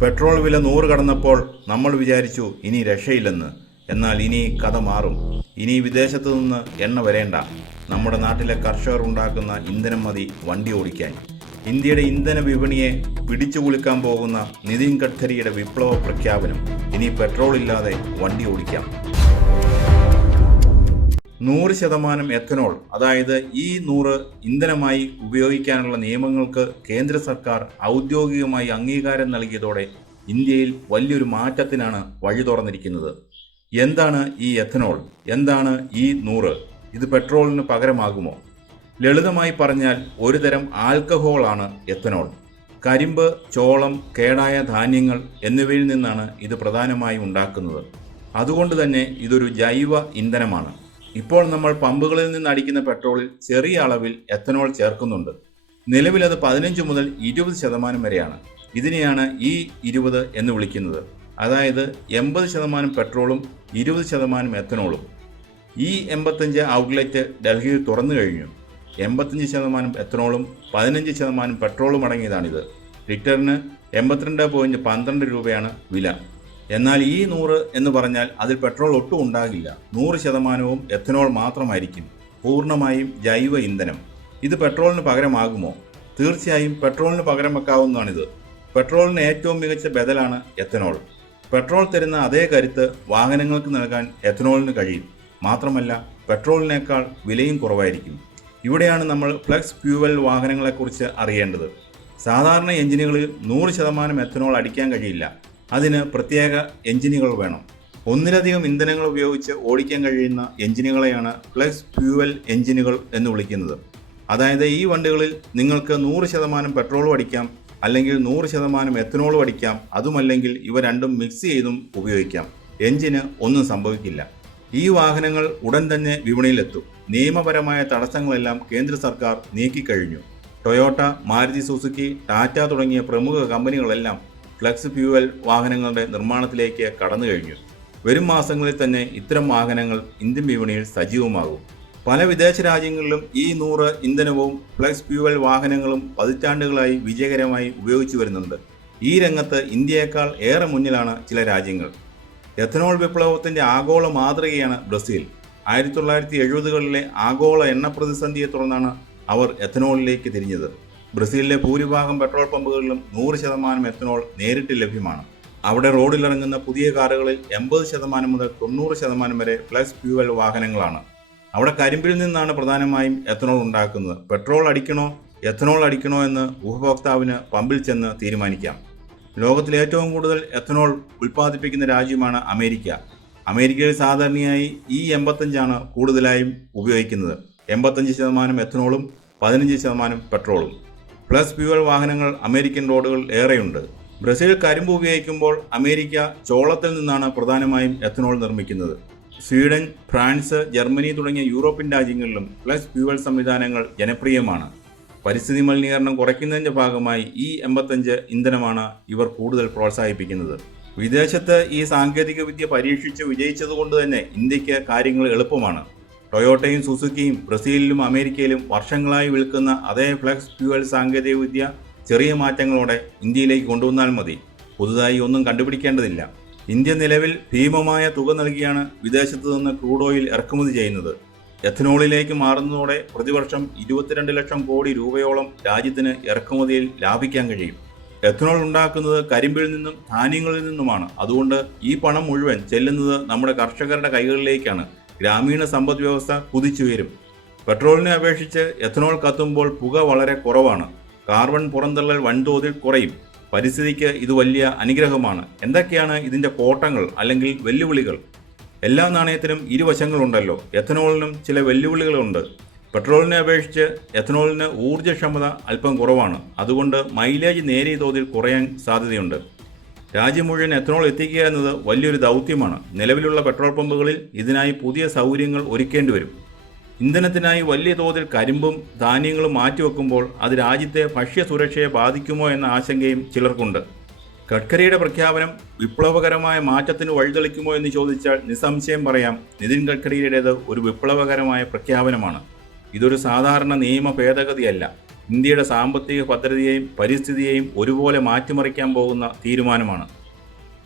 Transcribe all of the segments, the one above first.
Petrol വില 100 കടന്നപ്പോൾ നമ്മൾ വിചാരിച്ചു ഇനി രക്ഷയില്ലെന്ന്. എന്നാൽ ഇനി കഥ മാറും. ഇനി വിദേശത്തു നിന്ന് എണ്ണ വരേണ്ട. നമ്മുടെ നാട്ടിലെ കർഷകർ ഉണ്ടാക്കുന്ന ഇന്ധനം മതി വണ്ടി ഓടിക്കാൻ. ഇന്ത്യയുടെ ഇന്ധന വിപണിയെ പിടിച്ചു കുലുക്കാൻ പോകുന്ന നിതിൻ ഗഡ്കരിയുടെ വിപ്ലവ പ്രഖ്യാപനം. ഇനി പെട്രോൾ ഇല്ലാതെ വണ്ടി ഓടിക്കാം. 100% എഥനോൾ, അതായത് ഈ 100 ഇന്ധനമായി ഉപയോഗിക്കാനുള്ള നിയമങ്ങൾക്ക് കേന്ദ്ര സർക്കാർ ഔദ്യോഗികമായി അംഗീകാരം നൽകിയതോടെ ഇന്ത്യയിൽ വലിയൊരു മാറ്റത്തിനാണ് വഴി തുറന്നിരിക്കുന്നത്. എന്താണ് ഈ എഥനോൾ? എന്താണ് ഈ 100? ഇത് പെട്രോളിന് പകരമാകുമോ? ലളിതമായി പറഞ്ഞാൽ ഒരു തരം ആൽക്കഹോളാണ് എഥനോൾ. കരിമ്പ്, ചോളം, കേടായ ധാന്യങ്ങൾ എന്നിവയിൽ നിന്നാണ് ഇത് പ്രധാനമായും ഉണ്ടാക്കുന്നത്. അതുകൊണ്ട് തന്നെ ഇതൊരു ജൈവ ഇന്ധനമാണ്. ഇപ്പോൾ നമ്മൾ പമ്പുകളിൽ നിന്ന് അടിക്കുന്ന പെട്രോളിൽ ചെറിയ അളവിൽ എഥനോൾ ചേർക്കുന്നുണ്ട്. നിലവിൽ അത് 15 മുതൽ 20% വരെയാണ്. ഇതിനെയാണ് E20 എന്ന് വിളിക്കുന്നത്. അതായത് 80% പെട്രോളും 20% എഥനോളും. E85 ഔട്ട്ലെറ്റ് ഡൽഹിയിൽ തുറന്നു കഴിഞ്ഞു. 85% എഥനോളും 15% പെട്രോളും അടങ്ങിയതാണിത്. ലിറ്ററിന് 82.12 രൂപയാണ് വില. എന്നാൽ ഈ 100 എന്ന് പറഞ്ഞാൽ അതിൽ പെട്രോൾ ഒട്ടും ഉണ്ടാകില്ല. 100% എഥനോൾ മാത്രമായിരിക്കും. പൂർണ്ണമായും ജൈവ ഇന്ധനം. ഇത് പെട്രോളിന് പകരമാകുമോ? തീർച്ചയായും പെട്രോളിന് പകരം വെക്കാവുന്നതാണിത്. പെട്രോളിന് ഏറ്റവും മികച്ച ബദലാണ് എഥനോൾ. പെട്രോൾ തരുന്ന അതേ കരുത്ത് വാഹനങ്ങൾക്ക് നൽകാൻ എഥനോളിന് കഴിയും. മാത്രമല്ല പെട്രോളിനേക്കാൾ വിലയും കുറവായിരിക്കും. ഇവിടെയാണ് നമ്മൾ ഫ്ലെക്സ് ഫ്യൂവൽ വാഹനങ്ങളെക്കുറിച്ച് അറിയേണ്ടത്. സാധാരണ എഞ്ചിനുകളിൽ 100% എഥനോൾ അടിക്കാൻ കഴിയില്ല. അതിന് പ്രത്യേക എഞ്ചിനുകൾ വേണം. ഒന്നിലധികം ഇന്ധനങ്ങൾ ഉപയോഗിച്ച് ഓടിക്കാൻ കഴിയുന്ന എഞ്ചിനുകളെയാണ് ഫ്ലെക്സ് ഫ്യൂവൽ എഞ്ചിനുകൾ എന്ന് വിളിക്കുന്നത്. അതായത് ഈ വണ്ടികളിൽ നിങ്ങൾക്ക് 100% പെട്രോളും അടിക്കാം, അല്ലെങ്കിൽ 100% എഥനോളും അടിക്കാം. അതുമല്ലെങ്കിൽ ഇവ രണ്ടും മിക്സ് ചെയ്തും ഉപയോഗിക്കാം. എഞ്ചിന് ഒന്നും സംഭവിക്കില്ല. ഈ വാഹനങ്ങൾ ഉടൻ തന്നെ വിപണിയിലെത്തും. നിയമപരമായ തടസ്സങ്ങളെല്ലാം കേന്ദ്ര സർക്കാർ നീക്കിക്കഴിഞ്ഞു. ടൊയോട്ട, മാരുതി സുസുക്കി, ടാറ്റ തുടങ്ങിയ പ്രമുഖ കമ്പനികളെല്ലാം ഫ്ലെക്സ് ഫ്യൂവൽ വാഹനങ്ങളുടെ നിർമ്മാണത്തിലേക്ക് കടന്നു കഴിഞ്ഞു. വരും മാസങ്ങളിൽ തന്നെ ഇത്തരം വാഹനങ്ങൾ ഇന്ത്യൻ വിപണിയിൽ സജീവമാകും. പല വിദേശ രാജ്യങ്ങളിലും ഈ 100 ഇന്ധനവും ഫ്ലെക്സ് ഫ്യൂവൽ വാഹനങ്ങളും പതിറ്റാണ്ടുകളായി വിജയകരമായി ഉപയോഗിച്ചു വരുന്നുണ്ട്. ഈ രംഗത്ത് ഇന്ത്യയേക്കാൾ ഏറെ മുന്നിലാണ് ചില രാജ്യങ്ങൾ. എഥനോൾ വിപ്ലവത്തിന്റെ ആഗോള മാതൃകയാണ് ബ്രസീൽ. 1970കളിലെ ആഗോള എണ്ണ പ്രതിസന്ധിയെ തുടർന്നാണ് അവർ എഥനോളിലേക്ക് തിരിഞ്ഞത്. ബ്രസീലിലെ ഭൂരിഭാഗം പെട്രോൾ പമ്പുകളിലും 100% എഥനോൾ നേരിട്ട് ലഭ്യമാണ്. അവിടെ റോഡിലിറങ്ങുന്ന പുതിയ കാറുകളിൽ 80% മുതൽ 90% വരെ ഫ്ലെക്സ് ഫ്യൂവൽ വാഹനങ്ങളാണ്. അവിടെ കരിമ്പിൽ നിന്നാണ് പ്രധാനമായും എഥനോൾ ഉണ്ടാക്കുന്നത്. പെട്രോൾ അടിക്കണോ എഥനോൾ അടിക്കണോ എന്ന് ഉപഭോക്താവിന് പമ്പിൽ ചെന്ന് തീരുമാനിക്കാം. ലോകത്തിൽ ഏറ്റവും കൂടുതൽ എഥനോൾ ഉൽപ്പാദിപ്പിക്കുന്ന രാജ്യമാണ് അമേരിക്ക. അമേരിക്കയിൽ സാധാരണയായി E85 കൂടുതലായും ഉപയോഗിക്കുന്നത്. 85% എഥനോളും 15% പെട്രോളും. ഫ്ലെക്സ് ഫ്യൂവൽ വാഹനങ്ങൾ അമേരിക്കൻ റോഡുകളിൽ ഏറെയുണ്ട്. ബ്രസീൽ കരിമ്പ് ഉപയോഗിക്കുമ്പോൾ അമേരിക്ക ചോളത്തിൽ നിന്നാണ് പ്രധാനമായും എഥനോൾ നിർമ്മിക്കുന്നത്. സ്വീഡൻ, ഫ്രാൻസ്, ജർമ്മനി തുടങ്ങിയ യൂറോപ്യൻ രാജ്യങ്ങളിലും ഫ്ലെക്സ് ഫ്യൂവൽ സംവിധാനങ്ങൾ ജനപ്രിയമാണ്. പരിസ്ഥിതി മലിനീകരണം കുറയ്ക്കുന്നതിൻ്റെ ഭാഗമായി E85 ഇന്ധനമാണ് ഇവർ കൂടുതൽ പ്രോത്സാഹിപ്പിക്കുന്നത്. വിദേശത്ത് ഈ സാങ്കേതിക വിദ്യ പരീക്ഷിച്ച് വിജയിച്ചതുകൊണ്ട് തന്നെ ഇന്ത്യക്ക് കാര്യങ്ങൾ എളുപ്പമാണ്. ടൊയോട്ടയും സുസുക്കിയും ബ്രസീലിലും അമേരിക്കയിലും വർഷങ്ങളായി വിൽക്കുന്ന അതേ ഫ്ലെക്സ് ഫ്യൂവൽ സാങ്കേതികവിദ്യ ചെറിയ മാറ്റങ്ങളോടെ ഇന്ത്യയിലേക്ക് കൊണ്ടുവന്നാൽ മതി. പുതുതായി ഒന്നും കണ്ടുപിടിക്കേണ്ടതില്ല. ഇന്ത്യ നിലവിൽ ഭീമമായ തുക നൽകിയാണ് വിദേശത്തു നിന്ന് ക്രൂഡ് ഓയിൽ ഇറക്കുമതി ചെയ്യുന്നത്. എഥനോളിലേക്ക് മാറുന്നതോടെ പ്രതിവർഷം 22 ലക്ഷം കോടി രൂപയോളം രാജ്യത്തിന് ഇറക്കുമതിയിൽ ലാഭിക്കാൻ കഴിയും. എഥനോൾ ഉണ്ടാക്കുന്നത് കരിമ്പിൽ നിന്നും ധാന്യങ്ങളിൽ നിന്നുമാണ്. അതുകൊണ്ട് ഈ പണം മുഴുവൻ ചെല്ലുന്നത് നമ്മുടെ കർഷകരുടെ കൈകളിലേക്കാണ്. ഗ്രാമീണ സമ്പദ് വ്യവസ്ഥ കുതിച്ചുയരും. പെട്രോളിനെ അപേക്ഷിച്ച് എഥനോൾ കത്തുമ്പോൾ പുക വളരെ കുറവാണ്. കാർബൺ പുറന്തള്ളൽ വൻതോതിൽ കുറയും. പരിസ്ഥിതിക്ക് ഇത് വലിയ അനുഗ്രഹമാണ്. എന്തൊക്കെയാണ് ഇതിൻ്റെ കോട്ടങ്ങൾ അല്ലെങ്കിൽ വെല്ലുവിളികൾ? എല്ലാ നാണയത്തിനും ഇരുവശങ്ങളുണ്ടല്ലോ. എഥനോളിനും ചില വെല്ലുവിളികളുണ്ട്. പെട്രോളിനെ അപേക്ഷിച്ച് എഥനോളിന് ഊർജ്ജക്ഷമത അല്പം കുറവാണ്. അതുകൊണ്ട് മൈലേജ് നേരിയ തോതിൽ കുറയാൻ സാധ്യതയുണ്ട്. രാജ്യം മുഴുവൻ എഥനോൾ എത്തിക്കുക എന്നത് വലിയൊരു ദൗത്യമാണ്. നിലവിലുള്ള പെട്രോൾ പമ്പുകളിൽ ഇതിനായി പുതിയ സൗകര്യങ്ങൾ ഒരുക്കേണ്ടി വരും. ഇന്ധനത്തിനായി വലിയ തോതിൽ കരിമ്പും ധാന്യങ്ങളും മാറ്റിവെക്കുമ്പോൾ അത് രാജ്യത്തെ ഭക്ഷ്യസുരക്ഷയെ ബാധിക്കുമോ എന്ന ആശങ്കയും ചിലർക്കുണ്ട്. ഗഡ്കരിയുടെ പ്രഖ്യാപനം വിപ്ലവകരമായ മാറ്റത്തിന് വഴിതെളിക്കുമോ എന്ന് ചോദിച്ചാൽ നിസ്സംശയം പറയാം, നിതിൻ ഗഡ്കരിയുടേത് ഒരു വിപ്ലവകരമായ പ്രഖ്യാപനമാണ്. ഇതൊരു സാധാരണ നിയമ ഭേദഗതിയല്ല. ഇന്ത്യയുടെ സാമ്പത്തിക ഭദ്രതയെയും പരിസ്ഥിതിയെയും ഒരുപോലെ മാറ്റിമറിക്കാൻ പോകുന്ന തീരുമാനമാണ്.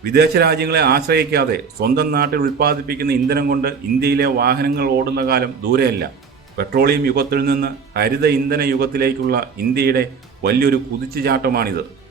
വിദേശ രാജ്യങ്ങളെ ആശ്രയിക്കാതെ സ്വന്തം നാട്ടിൽ ഉൽപ്പാദിപ്പിക്കുന്ന ഇന്ധനം കൊണ്ട് ഇന്ത്യയിലെ വാഹനങ്ങൾ ഓടുന്ന കാലം ദൂരെയല്ല. പെട്രോളിയം യുഗത്തിൽ നിന്ന് ഹരിത ഇന്ധന യുഗത്തിലേക്കുള്ള ഇന്ത്യയുടെ വലിയൊരു കുതിച്ചുചാട്ടമാണിത്.